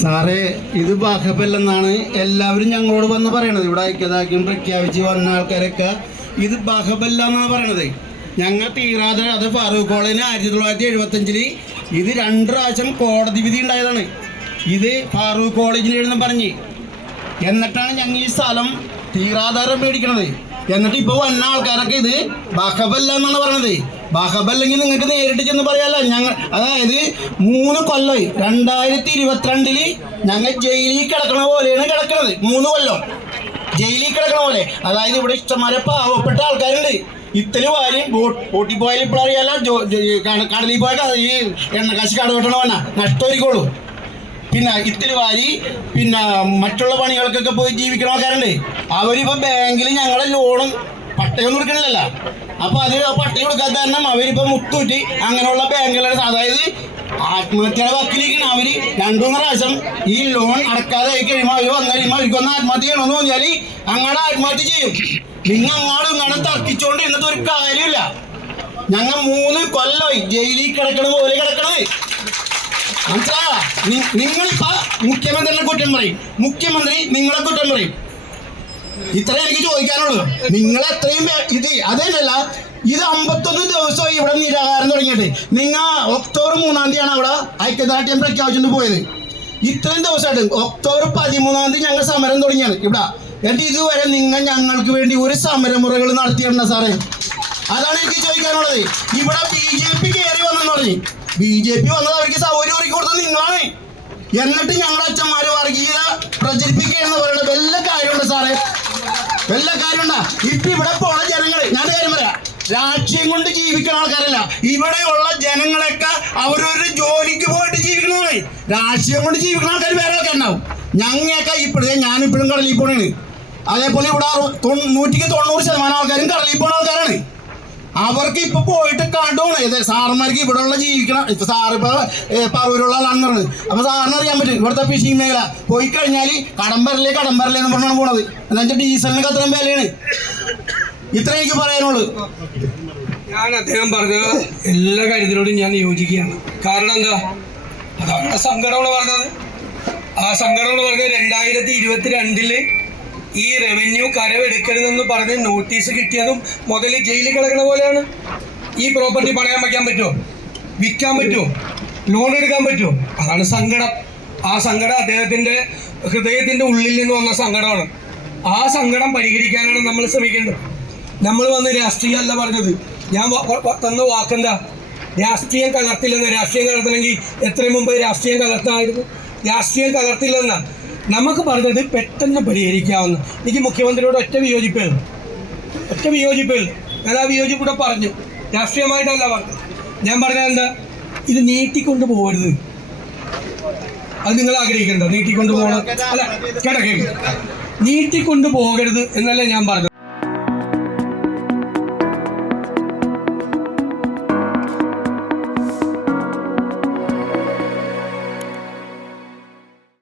സാറേ ഇത് ബാഹബല്ലെന്നാണ് എല്ലാവരും ഞങ്ങളോട് വന്ന് പറയണത്. ഇവിടെ ഐക്യദാർഢ്യം പ്രഖ്യാപിച്ച് വന്ന ആൾക്കാരൊക്കെ ഇത് ബാഹബല്ല എന്നാണ് പറയണത്. ഞങ്ങൾ തീരാതെ അത് ഫാറൂഖ് കോളേജിന് ആയിരത്തി തൊള്ളായിരത്തി എഴുപത്തഞ്ചിൽ ഇത് രണ്ട് പ്രാവശ്യം കോടതി വിധി ഉണ്ടായതാണ്. ഇത് ഫാറൂഖ് കോളേജിൽ എഴുതുന്ന പറഞ്ഞ്. എന്നിട്ടാണ് ഞങ്ങൾ ഈ സ്ഥലം തീരാധാരം മേടിക്കണത്. എന്നിട്ട് ഇപ്പോൾ വന്ന ആൾക്കാരൊക്കെ ഇത് ബാഹബല്ല എന്നാണ് പറയണത്. ബഹബല്ലെങ്കിൽ നിങ്ങൾക്ക് നേരിട്ട് ചെന്ന് പറയാല്ല ഞങ്ങൾ അതായത് മൂന്ന് കൊല്ലം രണ്ടായിരത്തി ഇരുപത്തിരണ്ടിൽ ഞങ്ങൾ ജയിലിൽ കിടക്കണ പോലെയാണ് കിടക്കണത്. മൂന്ന് കൊല്ലം. ജയിലിൽ കിടക്കണ പോലെ. അതായത് ഇവിടെ ഇഷ്ടംമാരെ പാവപ്പെട്ട ആൾക്കാരുണ്ട്. ഇത്തരം വാരിയും ഓട്ടി പോയാൽ ഇപ്പോൾ അറിയാല കടലിൽ പോയ ഈ എണ്ണക്കാശ് കട വെട്ടണ വേണ്ട നഷ്ടമായിരിക്കുള്ളൂ. പിന്നെ ഇത്തിരി വാരി പിന്നെ മറ്റുള്ള പണികൾക്കൊക്കെ പോയി ജീവിക്കണ ആൾക്കാരുണ്ട്. അവരിപ്പോൾ ബാങ്കിൽ ഞങ്ങളെ ലോണും പട്ടയം കൊടുക്കണില്ലല്ല. അപ്പൊ അത് പട്ടയം കൊടുക്കാത്ത കാരണം അവരിപ്പോ മുത്തൂറ്റി അങ്ങനെയുള്ള ബാങ്കുകളുടെ അതായത് ആത്മഹത്യയുടെ വക്കിലേക്കാണ് അവർ രണ്ടു മൂന്ന് പ്രാവശ്യം ഈ ലോൺ അടക്കാതെ ആയി കഴിയുമ്പോൾ അവർ വന്നു കഴിയുമ്പോൾ അവർക്ക് ഒന്ന് ആത്മഹത്യ ചെയ്യണമെന്ന് തോന്നിയാൽ അങ്ങനെ ആത്മഹത്യ ചെയ്യും. നിങ്ങൾ അങ്ങോട്ടും ഇങ്ങോട്ടും തർക്കിച്ചോണ്ട് ഇന്നത്തെ ഒരു കാര്യമില്ല ഞങ്ങൾ മൂന്ന് കൊല്ലമായി ജയിലിൽ കിടക്കണ പോലെ കിടക്കണത്. മനസ്സിലായോ? നിങ്ങളിപ്പോ മുഖ്യമന്ത്രിനെ കുറ്റം പറയും. മുഖ്യമന്ത്രി നിങ്ങളെ കുറ്റം പറയും. ഇത്ര എനിക്ക് ചോദിക്കാനുള്ളൂ. നിങ്ങൾ എത്രയും ഇത് അതല്ല ഇത് അമ്പത്തൊന്ന് ദിവസമായി ഇവിടെ നിരാഹാരം തുടങ്ങിയിട്ട്. നിങ്ങൾ ഒക്ടോബർ മൂന്നാം തീയതിയാണ് അവിടെ ഐക്യദാർഢ്യം പ്രഖ്യാപിച്ചുകൊണ്ട് പോയത്. ഇത്രയും ദിവസമായിട്ട് ഒക്ടോബർ പതിമൂന്നാം തീയതി ഞങ്ങൾ സമരം തുടങ്ങിയാണ്. ഇവിടെ. എന്നിട്ട് ഇതുവരെ നിങ്ങൾ ഞങ്ങൾക്ക് വേണ്ടി ഒരു സമരമുറകൾ നടത്തിയിട്ടുണ്ട് സാറേ. അതാണ് എനിക്ക് ചോദിക്കാനുള്ളത്. ഇവിടെ ബി ജെ പി കയറി വന്നെന്ന് പറഞ്ഞു. ബി ജെ പി വന്നത് അവർക്ക് സൗകര്യം ഒരുക്കി കൊടുത്തത് നിങ്ങളാണ്. എന്നിട്ട് ഞങ്ങളുടെ അച്ഛന്മാർ വർഗീയത പ്രചരിപ്പിക്കുകയെന്ന് പറയുന്നത് വല്ല കാര്യമുണ്ട് സാറേ? വല്ല കാര്യമുണ്ടാ? ഇപ്പൊ ഇവിടെ പോണ ജനങ്ങളെ ഞാൻ കാര്യം പറയാം. രാഷ്ട്രീയം കൊണ്ട് ജീവിക്കുന്ന ആൾക്കാരല്ല. ഇവിടെയുള്ള ജനങ്ങളൊക്കെ അവരൊരു ജോലിക്ക് പോയിട്ട് ജീവിക്കണതാണ് രാഷ്ട്രീയം കൊണ്ട് ജീവിക്കുന്ന ആൾക്കാർ വേറെ ആൾക്കാരുണ്ടാവും. ഞങ്ങൾക്ക് ഇപ്പോഴേ ഞാനിപ്പോഴും കടലിൽ പോണേണ്. അതേപോലെ ഇവിടെ നൂറ്റിക്ക് തൊണ്ണൂറ് ശതമാനം ആൾക്കാരും കടലിൽ പോണ ആൾക്കാരാണ്. അവർക്ക് ഇപ്പൊ പോയിട്ട് കണ്ടോണ്. ഇത് സാറന്മാർക്ക് ഇവിടെ ഉള്ള ജീവിക്കണം. ഇപ്പൊ സാറ് ഇപ്പൊ ആളാണെന്ന് പറഞ്ഞത്. അപ്പൊ സാറിന് അറിയാൻ പറ്റും. ഇവിടുത്തെ ഫിഷിംഗ് മേഖല. പോയി കഴിഞ്ഞാൽ കടമ്പരല്ലേ കടമ്പരല്ലേ എന്ന് പറഞ്ഞാണ് പോണത്. എന്താ വെച്ചാൽ ഡീസലിനൊക്കെ അത്രയും വിലയാണ്. ഇത്ര എനിക്ക് പറയാനുള്ളൂ. ഞാൻ അദ്ദേഹം പറഞ്ഞ എല്ലാ കാര്യത്തിലോടും ഞാൻ യോജിക്കുകയാണ്. കാരണം എന്താ? അതാണ് സങ്കടമാണ് പറഞ്ഞത്. ആ സങ്കടമാണ് പറഞ്ഞത് രണ്ടായിരത്തി ഇരുപത്തിരണ്ടിൽ ഈ റവന്യൂ കരവെടുക്കരുതെന്ന് പറഞ്ഞ് നോട്ടീസ് കിട്ടിയതും മുതൽ ജയിലിൽ കിടക്കണ പോലെയാണ്. ഈ പ്രോപ്പർട്ടി പണയം വയ്ക്കാൻ പറ്റുമോ വിൽക്കാൻ പറ്റുമോ ലോൺ എടുക്കാൻ പറ്റുമോ അതാണ് സങ്കടം. ആ സങ്കടം അദ്ദേഹത്തിന്റെ ഹൃദയത്തിന്റെ ഉള്ളിൽ നിന്ന് വന്ന സങ്കടമാണ്. ആ സങ്കടം പരിഹരിക്കാനാണ് നമ്മൾ ശ്രമിക്കേണ്ടത്. നമ്മൾ വന്ന് രാഷ്ട്രീയമല്ല പറഞ്ഞത്. ഞാൻ തന്ന വാക്കെന്താ? രാഷ്ട്രീയം കലർത്തില്ലെന്ന്. രാഷ്ട്രീയം കലർത്തണമെങ്കിൽ എത്രയും മുമ്പ് രാഷ്ട്രീയം കലർത്തായിരുന്നു രാഷ്ട്രീയം കലർത്തില്ലെന്ന. നമുക്ക് പറഞ്ഞത് പെട്ടെന്ന് പരിഹരിക്കാവുന്ന എനിക്ക് മുഖ്യമന്ത്രിയോട് ഒറ്റ വിയോജിപ്പേ. ഒറ്റ വിയോജിപ്പേ. ഞാൻ ആ വിയോജിപ്പൂടെ പറഞ്ഞു. രാഷ്ട്രീയമായിട്ടല്ല പറഞ്ഞു ഞാൻ പറഞ്ഞത് എന്താ? ഇത് നീട്ടിക്കൊണ്ട് പോകരുത്. അത് നിങ്ങൾ ആഗ്രഹിക്കണ്ടോ. നീട്ടിക്കൊണ്ട് പോകണം. അല്ല കേട്ടോ കേട്ടോ നീട്ടിക്കൊണ്ട് പോകരുത് എന്നല്ല ഞാൻ പറഞ്ഞത്.